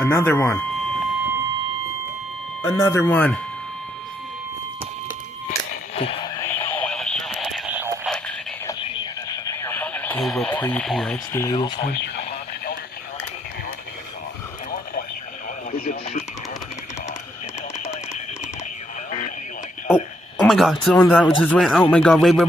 Another one. Another one. Okay, what KUTR today this time? Oh my god, someone that was just went. Oh my god, wait. City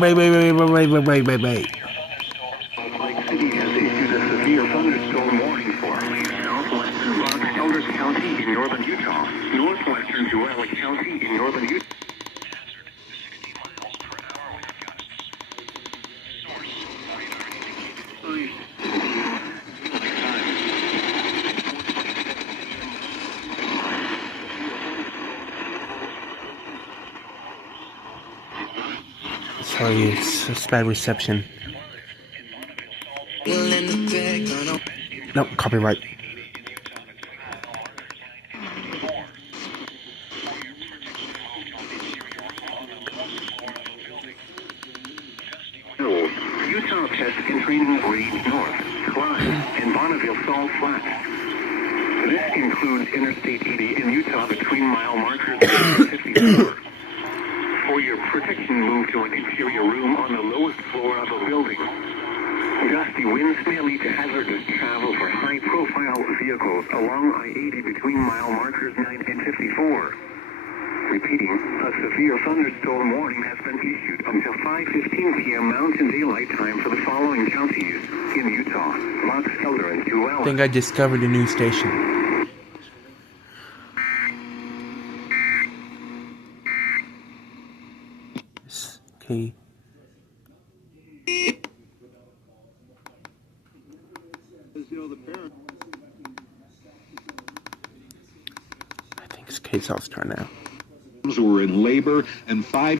has issued a severe thunderstorm warning for southwestern Box Elder County in northern Utah, northwestern Duela County in northern Utah. Sorry, it's bad reception. Nope, copyright. Utah test in training grade north, Clyde, and Bonneville Salt Flat. This includes Interstate 80 in Utah between mile markers 54. For your protection, move to an interior room on the lowest floor of a building. Gusty winds may lead to hazardous travel for high-profile vehicles along I-80 between mile markers 9 and 54. Repeating, a severe thunderstorm warning has been issued until 5:15 p.m. Mountain Daylight Time for the following counties in Utah: Box Elder and Duela. I think I discovered a new station. Okay. I think it's KSL's turn now. Were in labor and 5